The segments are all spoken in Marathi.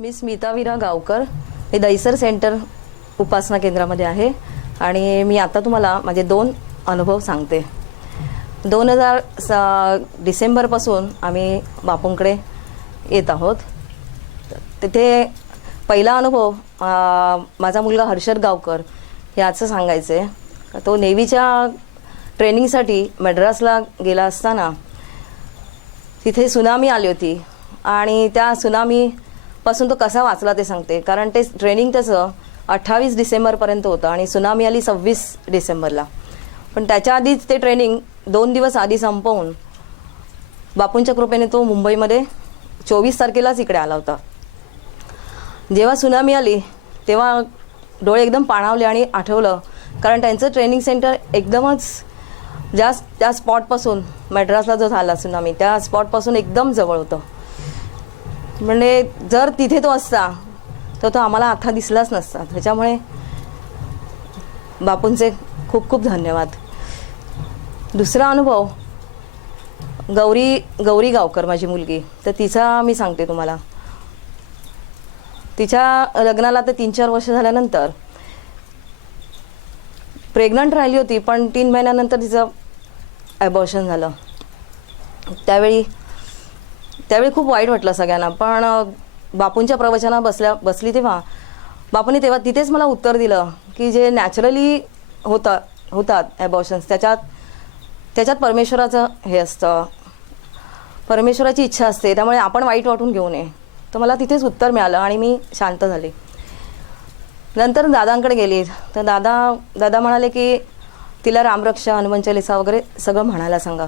मी स्मिता वीरा गावकर, मी दहिसर सेंटर उपासना केंद्रामध्ये आहे आणि मी आता तुम्हाला माझे 2 अनुभव सांगते. 2000 डिसेंबरपासून आम्ही बापूंकडे येत आहोत. तिथे पहिला अनुभव माझा मुलगा हर्षद गावकर याचं सांगायचं आहे. तो नेव्हीच्या ट्रेनिंगसाठी मद्रासला गेला असताना तिथे सुनामी आली होती आणि त्या सुनामीपासून तो कसा वाचला ते सांगते. कारण ते ट्रेनिंग त्याचं 28 डिसेंबरपर्यंत होतं आणि सुनामी आली 26 डिसेंबरला. पण त्याच्या आधीच ते ट्रेनिंग 2 दिवस आधी संपवून बापूंच्या कृपेने तो मुंबईमध्ये 24 तारखेलाच इकडे आला होता. जेव्हा सुनामी आली तेव्हा डोळे एकदम पाणावले आणि आठवलं, कारण त्यांचं ट्रेनिंग सेंटर एकदमच त्या स्पॉटपासून मद्रासला जो झाला सुनामी त्या स्पॉटपासून एकदम जवळ होतं. म्हणजे जर तिथे तो असता तर तो आम्हाला आता दिसलाच नसता. त्याच्यामुळे बापूंचे खूप खूप धन्यवाद. दुसरा अनुभव गौरी गावकर माझी मुलगी, तर तिचा मी सांगते तुम्हाला. तिच्या लग्नाला तर 3-4 वर्ष झाल्यानंतर प्रेग्नंट राहिली होती, पण 3 महिन्यानंतर तिचं ॲबॉर्शन झालं. त्यावेळी खूप वाईट वाटलं सगळ्यांना. पण बापूंच्या प्रवचना बसली तेव्हा बापूंनी तिथेच मला उत्तर दिलं की जे नॅचरली होतात ॲबॉर्शन्स त्याच्यात परमेश्वराचं हे असतं, परमेश्वराची इच्छा असते, त्यामुळे आपण वाईट वाटून घेऊ नये. तर मला तिथेच उत्तर मिळालं आणि मी शांत झाले. नंतर दादांकडे गेली तर दादा म्हणाले की तिला रामरक्षा, हनुमान चालीसा वगैरे सगळं म्हणायला सांगा.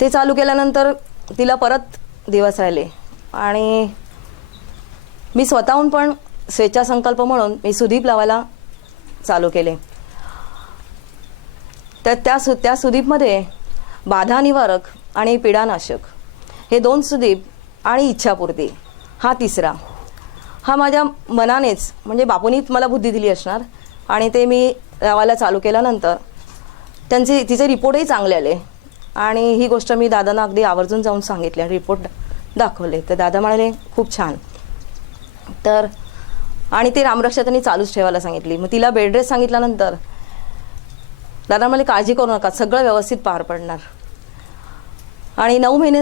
ते चालू केल्यानंतर तिला परत दिवस राहिले आणि मी स्वतःहून पण स्वेच्छासंकल्प म्हणून मी सुदीप लावायला चालू केले. तर त्या सुदीपमध्ये बाधा निवारक आणि पीडानाशक हे 2 सुदीप आणि इच्छापूर्ती हा 3रा, हा माझ्या मनानेच, म्हणजे बापूंनीच मला बुद्धी दिली असणार. आणि ते मी लावायला चालू केल्यानंतर तिचे रिपोर्टही चांगले आले आणि ही गोष्ट मी दादांना अगदी आवर्जून जाऊन सांगितली, रिपोर्ट दाखवले. तर दादा म्हणाले खूप छान. तर आणि ते रामरक्षा त्यांनी चालूच ठेवायला सांगितली. मग तिला बेड रेस्ट सांगितल्यानंतर दादा म्हणाले काळजी करू नका, सगळं व्यवस्थित पार पडणार. आणि 9 महिने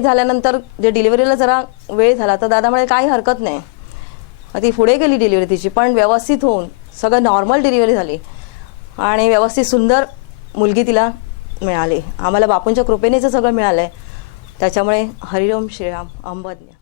झाल्यानंतर जे डिलिव्हरीला जरा वेळ झाला तर दादा म्हणाले काही हरकत नाही. ती पुढे गेली डिलिव्हरी तिची, पण व्यवस्थित होऊन सगळं नॉर्मल डिलिव्हरी झाली आणि व्यवस्थित सुंदर मुलगी तिला मिळाली. आम्हाला बापूंच्या कृपेनेच सगळं मिळालं आहे. त्याच्यामुळे हरिओम श्रीराम अंबज्ञ.